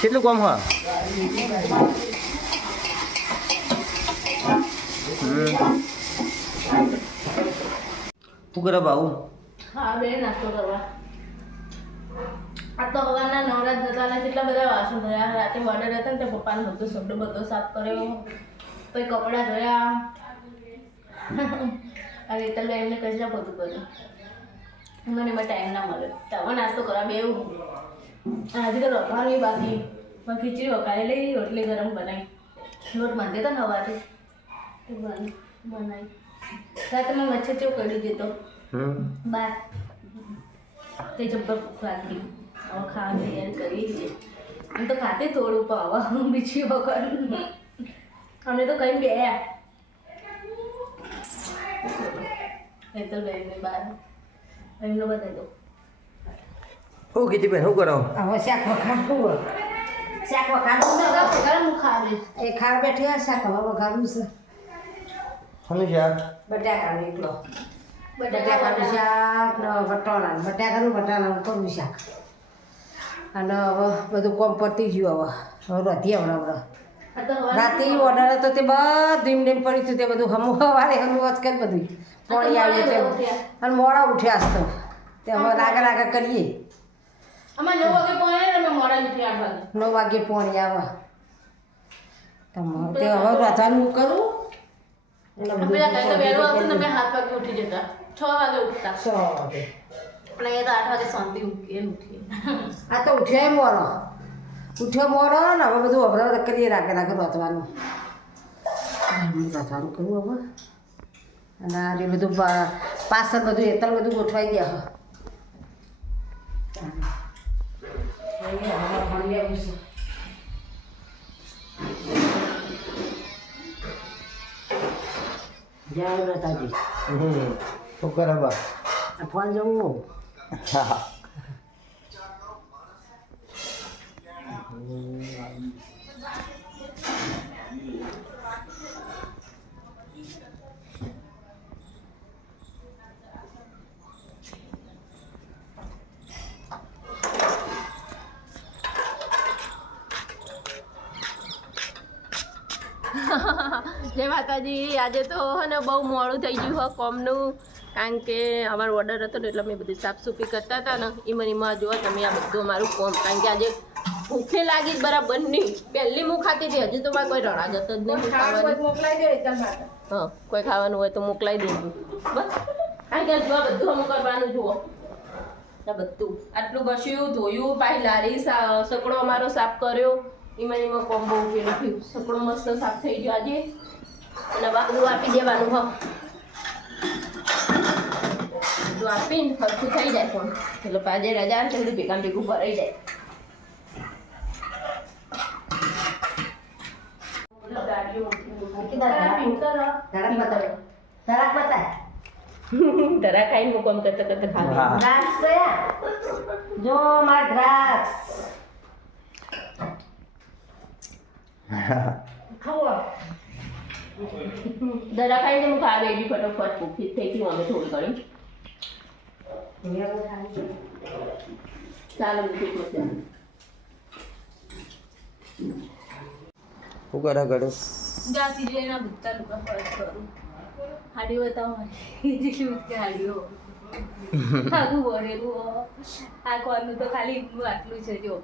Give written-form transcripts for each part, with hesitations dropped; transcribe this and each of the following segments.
કેટલું કામ હા તું કરે બાબુ હા બે નાસ્તો કરવા આ તો હવાના નવરાત નતાના કેટલા બધા વાસણ ધોયા રાતે ઓર્ડર હતા ને તે પપ્પાને બધું સબડો બધો સાફ કર્યો પછી કપડાં ધોયા અને એટલે એમને કેટલા બધું કર્યું મને એમાં ટાઈમ ના મળ્યો તો હવે નાસ્તો કરવા બેવું આજે તો રખવાનું બાકી ખીચડી વકારેલી રોટલી ગરમ બનાવી લોટ બાંધે તો ને હવાથી બનાવી રાતે મેં વચ્ચે ચેવ કરી દીધો બાર તે જબ્બર ભૂખ લાગી હવે ખાવાની તૈયારી કરી છે આમ તો ખાતે થોડું પાવા બીજી વખત અમે તો કઈ બે હેતલબેનને બાર એમનો બતાવી દો હું કીધી બેન શું કરો હવે શાક વખાડવું શાક વખાડવું હું ખાવી એ ખાવા બેઠી હોય શાક હવે વઘારવું છે શાનું શાક બટાકાનું એકલો બટાકાનું શાક ને બટાકાનું કરવું શાક અને હવે બધું કોમ પડતી ગયું હવે રધી હમણાં રાતે ઓર્ડર હતો તે બધું ડીમ પડ્યું હતું તે બધું સવારે હમું વચકે બધું પાણી આવ્યું તે અને મોડા ઉઠ્યા તો તે હવે લાગે કરીએ અમારે 9 વાગે પહોંચે અમે મોડા ઉઠી 8 વાગે 9 વાગે પાણી આવે તે હવે રધાનું કરું પેલા કઈ તો વહેલું આવતું ને 7 વાગે ઉઠી જતા 6 વાગે ઉઠતા 6 વાગે પણ એ તો 8 વાગે શાંતિ ઉઠીએ આ તો ઉઠ્યો મોડો ને હવે બધું અભરા કરીએ રાખે રધવાનું કરું હવે અને આ જે બધું પાછળ બધું એતલ બધું ગોઠવાઈ ગયા જય માતાજી શું કરે બા ફોન જવું હા જય માતાજી આજે તો ને બહુ મોડું થઈ ગયું હોય કોમનું કારણ કે અમારો ઓર્ડર હતો ને એટલે અમે બધી સાફસૂફી કરતા હતા ને એમાં જોવા તમે આ બધું અમારું કોમ કારણ કે આજે ભૂખે લાગી બરાબર નહીં પહેલી હું ખાતી હતી હજુ તો મારે કોઈ રણા જતો જ નહીં મોકલાઈ દે હા કોઈ ખાવાનું હોય તો મોકલાઈ દેવું બસ કારણ કે જો બધું અમુક કરવાનું જુઓ આ બધું આટલું ઘસ્યું ધોયું પાછી લારી સકડો અમારો સાફ કર્યો એમાં કોમ્બો ઉકેલું થયું સકડો મસ્ત સાફ થઈ ગયો આજે અને બધું આપી દેવાનું હો બધું આપીને ખર્ચું થઈ જાય પણ એટલે આજે રજા ને બધું ભેગા ભેગું ભરાઈ જાય ધરા ખાઈને હું કોમ કરતા કરતા ખાવા દ્રાક્ષ જો મારા દ્રાક્ષ ધરા ખાઈને હું ખાવા બેઠી ફટોફટ ભૂખી થઈ ગયું અમે થોડી ઘણી ચાલો મૂકી મજા શું કરે ઘરે જાતી જઈને ભૂખતા લુકા ફરજ કરું હાડી બતાવો જેટલી ઉચકે હાડીઓ આગું ભરેલું આ કોનું તો ખાલી આટલું છે જો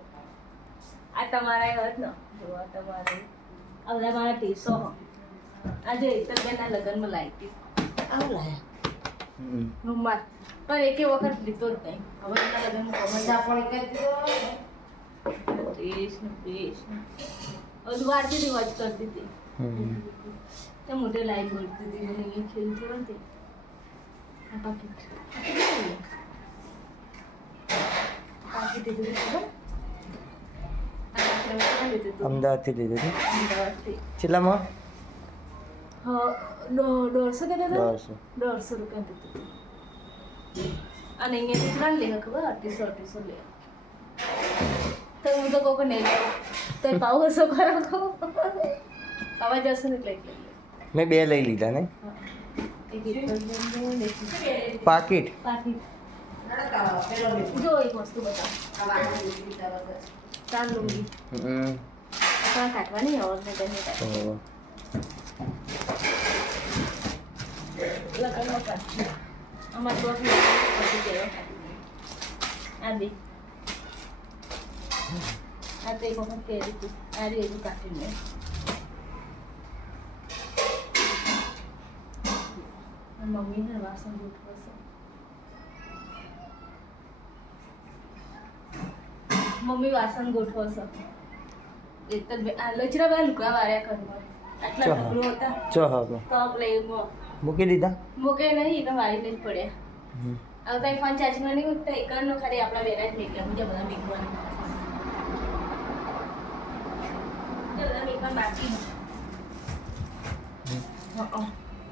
આ તમારા હોત ને જો આ તમારે આ બધા મારા ટીસો આજે ઇતરબેનના લગ્નમાં લાવી આવું લાયા રૂમમાં પણ એકે વખત લીધો જ નહીં હવે એના લગ્નમાં મજા પણ કરી ત્રીસ ને બધું વારતીથી વચ કરતી હતી તે મોટે લાઈટ મળતી હતી મને અહીંયા ખેલતી નથી આ પાકીટ દીધું ખબર અમદાવાદથી લીધું હતું અમદાવાદથી કેટલામાં 150 કે દાદા 150 રૂપિયા દીધું અને અહીંયાથી 3 લે ખબર 3800 લે તો હું તો કોક નહીં લઉં તો પાવ હશો ખરો કહો આવા જશો ને એટલે મેં 2 લઈ લીધા ને એક પાકીટ પાકી જો એક વસ્તુ બતાવો ચાલ લુંગી પણ કાઢવાની આવડને તેને ઓહો. લગનમાં કાઢ અમાર તો પતી ગયો આ દે આ તો એક વખત પહેરી હતી આ રે એનું કાઢીને મમ્મી ને વાસણ ગોઠવશે મમ્મી વાસણ ગોઠવશે એ તો લચરા બે લુકા વાર્યા કરવા આટલા ચાલ. ઢગલો હતા ચો હવે તો લઈ મૂકી દીધા મૂકે નહીં તો વારી લઈ જ પડ્યા હમ. હવે તો ફોન ચાર્જમાં નહીં મૂકતા એકનો ખાલી આપણા બેના જ મેકલા બીજા બધા મેકવાના બધા મેકવાના બાકી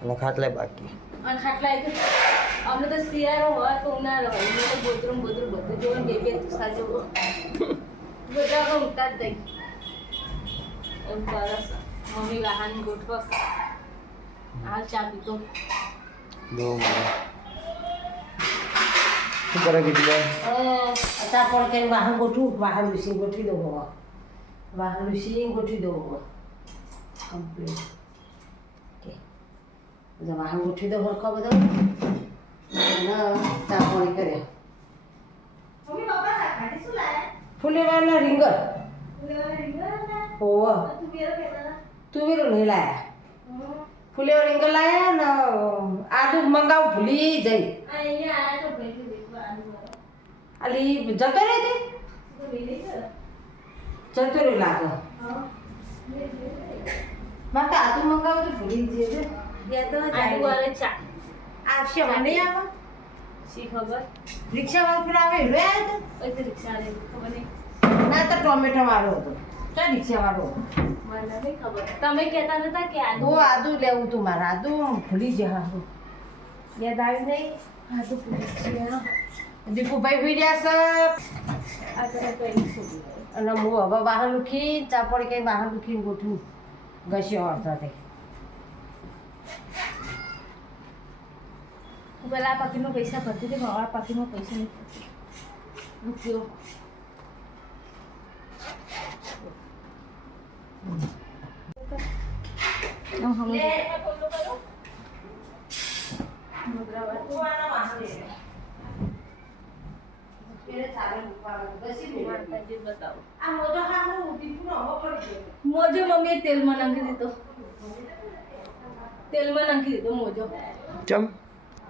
અને ખાટલા બાકી અને ખાટલા એ તો અમને તો શિયાળો હોય તો ઉનાળો હોય એટલે તો બોતરું બધું જોઈને બે સાજો બધા આપણે ઉઠતા જ દઈ એમ સરસ મમ્મી વાહન ગોઠવસ હાલ ચા પીતો બહુ મજા શું કરે કીધું ચા પણ કંઈ વાહન ગોઠવું વાહન લૂસી ગોઠવી દઉં હવે વાહન લૂસી ગોઠવી દઉં હવે કમ્પ્લીટ ઓકે બધા વાહન ગોઠવી દઉં હરખો બધો અને ચા પાણી કર્યા ફૂલેવાના રીંગણ હોવ તુવેરો નહીં લાયા ફૂલેવા રીંગણ લાયા ને આદુ મંગાવું ભૂલી જઈ અલી જતો રહે તે જતો રહ્યો લાગે મારે આદુ મંગાવું તો ભૂલી જઈએ આદુવાળા ચા આવશે મને નહીં આવે શી ખબર રિક્ષાવાળો પેલો આવે હેલો આવ્યો હતો ઓય તો રિક્ષા લે ખબર નહીં ના તો ટોમેટો વાળો હતો ક્યાં રિક્ષાવાળો હતો મને નહીં ખબર તમે કહેતા નતા કે આદુ બહુ આદુ લેવું તું મારે આદુ ભૂલી જા હારું યાદ આવ્યું નહીં આદુ પૂરી છે દીપુભાઈ ભી રહ્યા છે આ કરે પહેલી સુધી અને હું હવે બહાર લૂખી ચાપડી કંઈ બહાર લૂખીને ગોઠવું ઘસ્યો અડધો થઈ હું પેલા આ પાકીમાં પૈસા ભરતી હતી પણ આ પાકીમાં પૈસા નહીં રૂપિયો મોજો મમ્મીએ તેલમાં નાખી દીધો મોજો ચમ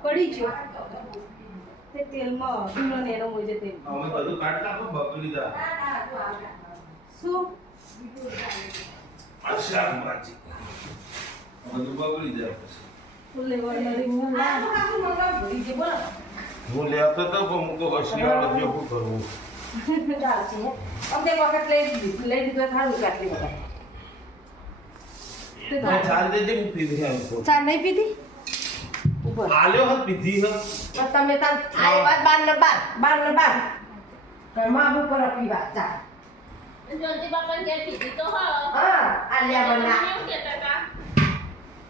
પડી ગયો તે તેલમાં ભીનો ને એનો મોજો તેલ અમે બધું કાઢ નાખો બકરી દા શું અચ્છા માજી બધું બગડી જાય પછી ફૂલે વળનારી હું લેતો તો પણ મુકો અસલીવાળો જે શું કરવું અમને વખત લઈ દીધો થાળું આટલી વખત ચાલ દેજે હું પીધી આમ ચા નહીં પીધી ઉપર આલ્યો હત પીધી હત પણ તમે તાર આ વાત બાર ને બાર ઘરમાં ઉપર પીવા ચા જલ્દી બાપા કે પીધી તો હા હા આલ્યા બના કેમ કહેતા હતા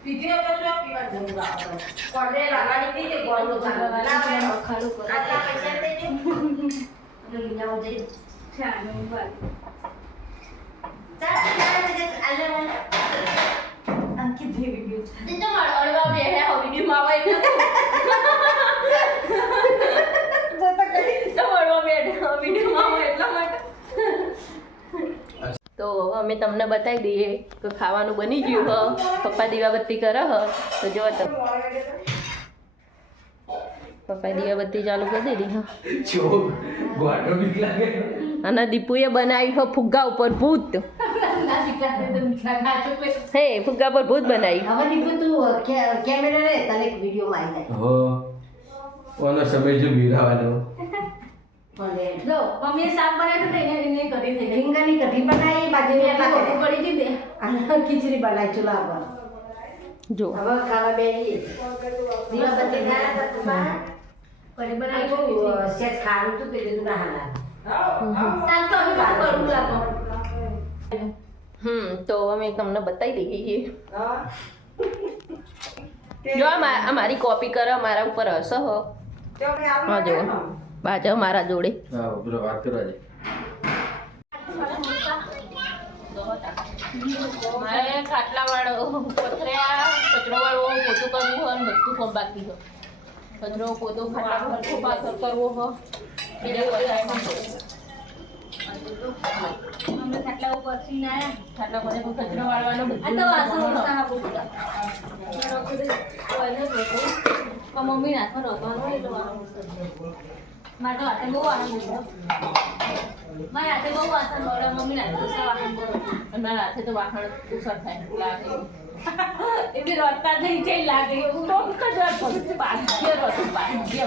પીધી તો શું પીવા જરૂર આવે કોડે લાગાડી પીજે ગોળનો ચા લાવે ખાલું કરો આટલા પૈસા દેજે અને લઈ આવો જઈ ચાલો બાય ચા પીવા દેજે આલ્યા અંકિત ભી વિડિયો તે તો અડવા બે હે વિડિયો માં આવે જતા કરી તો અડવા બેઠા વિડિયો માં આવે એટલા માટે તો હવે અમે તમને બતાવી દઈએ કે ખાવાનું બની ગયું હ પપ્પા દીવાબત્તી કરે હ તો જો તમે પપ્પાએ દીવાબત્તી ચાલુ કરી દીધી હ જો ગોડો બીક લાગે અને દીપુએ બનાવી હ ફુગ્ગા ઉપર ભૂત હે ફુગ્ગા પર ભૂત બનાવી હવે દીપુ તું કેમેરા રે તને એક વિડિયો માં આવી જાય હો ઓનો સમય જો મીરાવાનો ભલે લો મમ્મીએ શાક બનાવ્યું તો એને કરી થઈ ગઈ રીંગણની કઢી બનાવી બાજરીના ખોટું પાકે પડી ગઈ બે અને ખીચડી બનાવી ચૂલા પર જો હવે ખાવા બેસી દીવાબત્તી ગાળા તો તું બહાર કરી બનાવી સેજ ખાવાનું તું પેલું ના હાલા શાક તો અમે બહાર કરું લાગો. તો અમે તમને બતાવી દઈએ છીએ જો આ મારી કોપી કરો મારા ઉપર હશે હો હા જો બાજુ મારા જોડે હા બરો વાત કરવા દે મારે ખાટલા વાળો પથર્યા કચરો વાળો પોતું કરવું હોય ને બધું કામ બાકી હોય કચરો પોતો ખાટલા વાળો પાછળ કરવો હોય બીજા બધા કામ કરો. અમે ખાટલા ઉપરથી ના ખાટલા પર કચરો વાળવાનો આ તો વાસણ વસા બહુ બધા મમ્મી નાખો રોકવાનો હોય એટલે વાસણ મારે તો હાથે બહુ વાસણ બહુ મારે હાથે બહુ વાસણ બળે મમ્મી નાખે તો વાસણ બળે અને મારા હાથે તો વાહણ ઉસર થાય લાગે એટલે રોતા થઈ જાય લાગે એવું તો કચરા પર બાંધ્ય રોતું બાંધ્ય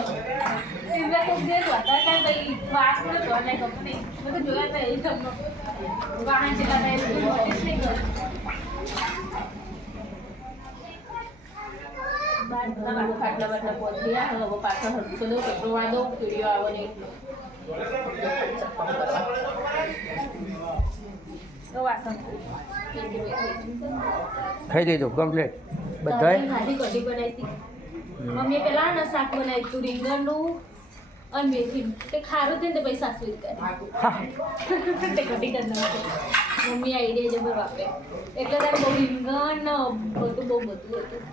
એમને તો જે રોતા હતા ભાઈ વાસ ન જોવાય કંપની મેં તો જોયા હતા એ તમને વાહન ચલાવતા એ નોટિસ નહીં કર્યું ખાટલા બાટલા પહોંચ્યા હવે પાછળ હરકું બધું કચરો વાળો પીડીઓ આવે ને તો વાસણ ખાઈ લીધું કમ્પ્લીટ બધાય ખાધી કઢી બનાવી હતી મમ્મીએ પેલા ને શાક બનાવ્યું હતું રીંગણનું અને મેથી તે ખારું થઈને પછી સાસુ કરે તે કઢી કરી નાખે મમ્મી આઈડિયા જબર વાપરે એટલે તારે બહુ રીંગણ ને બધું બહુ બધું હતું